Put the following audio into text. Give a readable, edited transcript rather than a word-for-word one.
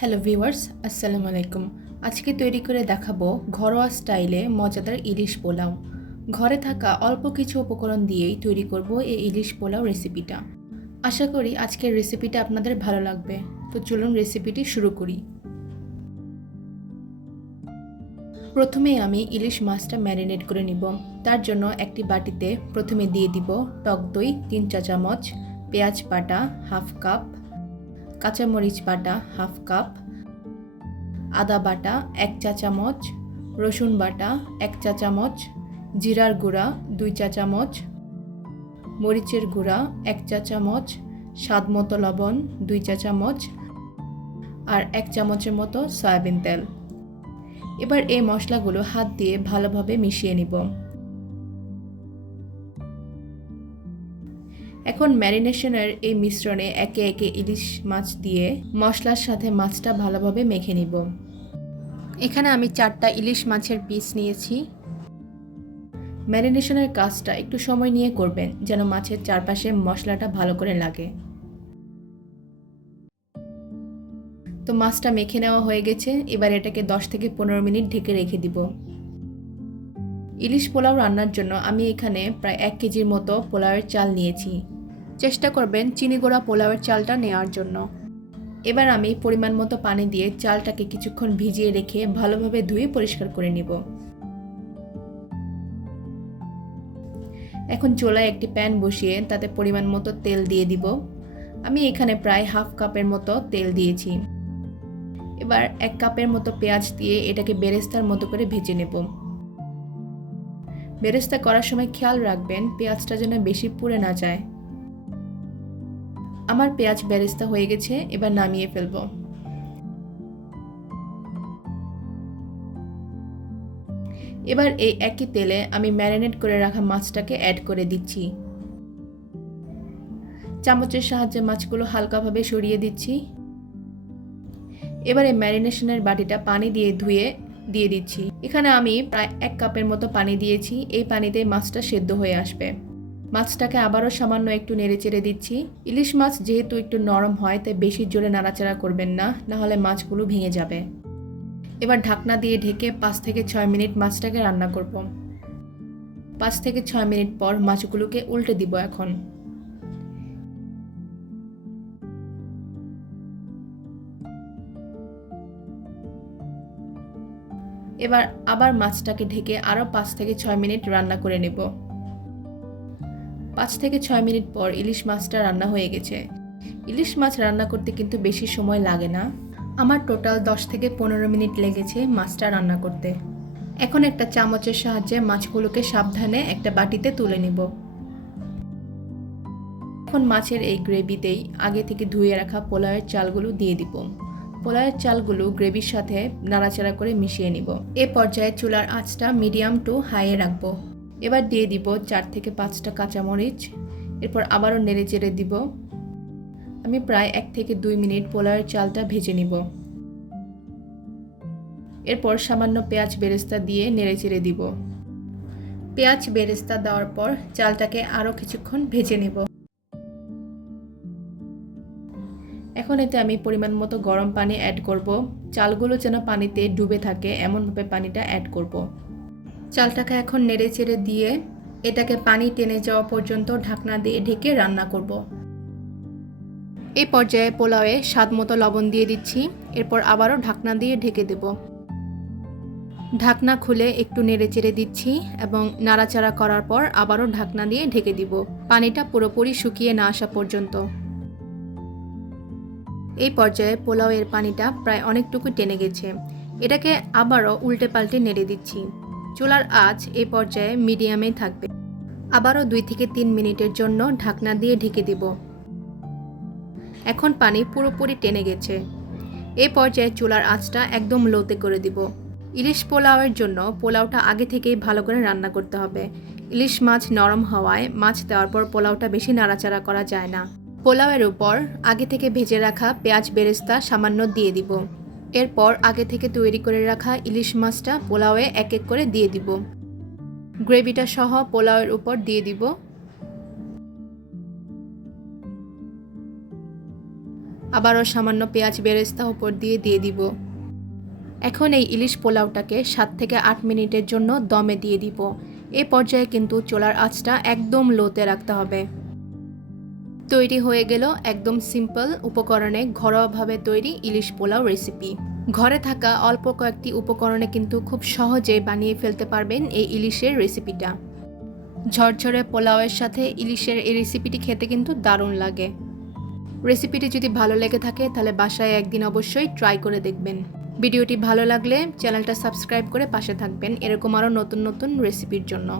Hello viewers, আসসালামু আলাইকুম। আজকে তৈরি করে দেখাবো ঘরোয়া স্টাইলে মজাদার ইলিশ পোলাও। ঘরে থাকা অল্প কিছু উপকরণ দিয়েই তৈরি করব এই ইলিশ পোলাও রেসিপিটা। আশা করি আজকের রেসিপিটা আপনাদের ভালো লাগবে। তো চলুন রেসিপিটি শুরু করি। প্রথমে আমি ইলিশ মাছটা ম্যারিনেট করে নিব। তার জন্য একটি বাটিতে প্রথমে দিয়ে দিব টক দই 3 চা চামচ, পেঁয়াজ বাটা হাফ কাপ, কাঁচামরিচ বাটা হাফ কাপ, আদা বাটা 1 চা চামচ, রসুন বাটা 1 চা চামচ, জিরার গুঁড়া 2 চা চামচ, মরিচের গুঁড়া 1 চা চামচ, স্বাদমতো লবণ 2 চা চামচ আর 1 চামচের মতো সয়াবিন তেল। এবার এই মশলাগুলো হাত দিয়ে ভালোভাবে মিশিয়ে নিব। এখন ম্যারিনেশনের এই মিশ্রণে একে একে ইলিশ মাছ দিয়ে মশলার সাথে মাছটা ভালোভাবে মেখে নিব। এখানে আমি 4টা ইলিশ মাছের পিস নিয়েছি। ম্যারিনেশনের কাজটা একটু সময় নিয়ে করবেন যেন মাছের চারপাশে মশলাটা ভালো করে লাগে। তো মাছটা মেখে নেওয়া হয়ে গেছে। এবার এটাকে 10 থেকে 15 মিনিট ঢেকে রেখে দিব। ইলিশ পোলাও রান্নার জন্য আমি এখানে প্রায় 1 কেজির মতো পোলাওয়ের চাল নিয়েছি। চেষ্টা করবেন চিনি গুঁড়া পোলাওয়ের চালটা নেওয়ার জন্য। এবার আমি পরিমাণ মতো পানি দিয়ে চালটাকে কিছুক্ষণ ভিজিয়ে রেখে ভালোভাবে ধুয়ে পরিষ্কার করে নিব। এখন চুলায় একটি প্যান বসিয়ে তাতে পরিমাণ মতো তেল দিয়ে দিব। আমি এখানে প্রায় হাফ কাপের মতো তেল দিয়েছি। এবার 1 কাপের মতো পেঁয়াজ দিয়ে এটাকে বেরেস্তার মতো করে ভেজে নেব। বেরেস্তা করার সময় খেয়াল রাখবেন পেঁয়াজটা যেন বেশি পুড়ে না যায়। আমার পেঁয়াজ বেরেস্তা হয়ে গেছে, এবার নামিয়ে ফেলব। এবার এই একই তেলে আমি ম্যারিনেট করে রাখা মাছটাকে অ্যাড করে দিচ্ছি। চামচের সাহায্যে মাছগুলো হালকাভাবে সরিয়ে দিচ্ছি। এবারে ম্যারিনেশনের বাটিটা পানি দিয়ে ধুয়ে দিয়ে দিচ্ছি। এখানে আমি প্রায় 1 কাপের মতো পানি দিয়েছি। এই পানিতে মাছটা সেদ্ধ হয়ে আসবে। মাছটাকে আবারও সামান্য একটু নেড়েচেড়ে দিচ্ছি। ইলিশ মাছ যেহেতু একটু নরম হয় তাই বেশি জোরে নাড়াচাড়া করবেন না, নাহলে মাছগুলো ভেঙে যাবে। এবার ঢাকনা দিয়ে ঢেকে 5 থেকে 6 মিনিট মাছটাকে রান্না করব। 5 থেকে 6 মিনিট পর মাছগুলোকে উল্টে দিব। এখন এবার আবার মাছটাকে ঢেকে আরও 5 থেকে 6 মিনিট রান্না করে নেব। 5 থেকে 6 মিনিট পর ইলিশ মাছটা রান্না হয়ে গেছে। ইলিশ মাছ রান্না করতে কিন্তু বেশি সময় লাগে না। আমার টোটাল 10 থেকে 15 মিনিট লেগেছে মাছটা রান্না করতে। এখন একটা চামচের সাহায্যে মাছগুলোকে সাবধানে একটা বাটিতে তুলে নেব। এখন মাছের এই গ্রেভিতেই আগে থেকে ধুয়ে রাখা পোলাওয়ের চালগুলো দিয়ে দিব। পোলাওয়ের চালগুলো গ্রেভির সাথে নাড়াচাড়া করে মিশিয়ে নিব। এ পর্যায়ে চুলার আঁচটা মিডিয়াম টু হাইয়ে রাখবো। এবার দিয়ে দিব 4 থেকে 5টা কাঁচামরিচ। এরপর আবারও নেড়ে চেড়ে দিব। আমি প্রায় 1 থেকে 2 মিনিট পোলাওয়ের চালটা ভেজে নিব। এরপর সামান্য পেঁয়াজ বেরেস্তা দিয়ে নেড়ে চেড়ে দিব। পেঁয়াজ বেরেস্তা দেওয়ার পর চালটাকে আরও কিছুক্ষণ ভেজে নেব। এখন এতে আমি পরিমাণ মতো গরম পানি অ্যাড করব। চালগুলো যেন পানিতে ডুবে থাকে এমনভাবে পানিটা অ্যাড করব। চালটাকে এখন নেড়ে চেড়ে দিয়ে এটাকে পানি টেনে যাওয়া পর্যন্ত ঢাকনা দিয়ে ঢেকে রান্না করব। এই পর্যায়ে পোলাওয়ে স্বাদমতো লবণ দিয়ে দিচ্ছি। এরপর আবারও ঢাকনা দিয়ে ঢেকে দেব। ঢাকনা খুলে একটু নেড়ে চেড়ে দিচ্ছি এবং নাড়াচাড়া করার পর আবারও ঢাকনা দিয়ে ঢেকে দিব, পানিটা পুরোপুরি শুকিয়ে না আসা পর্যন্ত। এই পর্যায়ে পোলাওয়ের পানিটা প্রায় অনেকটুকু টেনে গেছে। এটাকে আবারও উল্টে পাল্টে নেড়ে দিচ্ছি। চুলার আঁচ এই পর্যায়ে মিডিয়ামে থাকবে। আবারও 2 থেকে 3 মিনিটের জন্য ঢাকনা দিয়ে ঢেকে দিব। এখন পানি পুরোপুরি টেনে গেছে। এই পর্যায়ে চুলার আঁচটা একদম লোতে করে দিব। ইলিশ পোলাওয়ের জন্য পোলাওটা আগে থেকেই ভালো করে রান্না করতে হবে। ইলিশ মাছ নরম হওয়ায় মাছ দেওয়ার পর পোলাওটা বেশি নাড়াচাড়া করা যায় না। পোলাওয়ের উপর আগে থেকে ভেজে রাখা পেঁয়াজ বেরেস্তা সামান্য দিয়ে দিব। এরপর আগে থেকে তৈরি করে রাখা ইলিশ মাছটা পোলাওয়ে এক এক করে দিয়ে দিব। গ্রেভিটা সহ পোলাওয়ের উপর দিয়ে দিব। আবারও সামান্য পেঁয়াজ বেরেস্তা উপর দিয়ে দিব। এখন এই ইলিশ পোলাওটাকে 7 থেকে 8 মিনিটের জন্য দমে দিয়ে দিব। এই পর্যায়ে কিন্তু চুলার আঁচটা একদম লোতে রাখতে হবে। তৈরি হয়ে গেল একদম সিম্পল উপকরণে ঘরোয়াভাবে তৈরি ইলিশ পোলাও রেসিপি। ঘরে থাকা অল্প কয়েকটি উপকরণে কিন্তু খুব সহজে বানিয়ে ফেলতে পারবেন এই ইলিশের রেসিপিটা। ঝরঝরে পোলাওয়ের সাথে ইলিশের এই রেসিপিটি খেতে কিন্তু দারুণ লাগে। রেসিপিটি যদি ভালো লেগে থাকে তাহলে বাসায় একদিন অবশ্যই ট্রাই করে দেখবেন। ভিডিওটি ভালো লাগলে চ্যানেলটা সাবস্ক্রাইব করে পাশে থাকবেন এরকম আরও নতুন নতুন রেসিপির জন্য।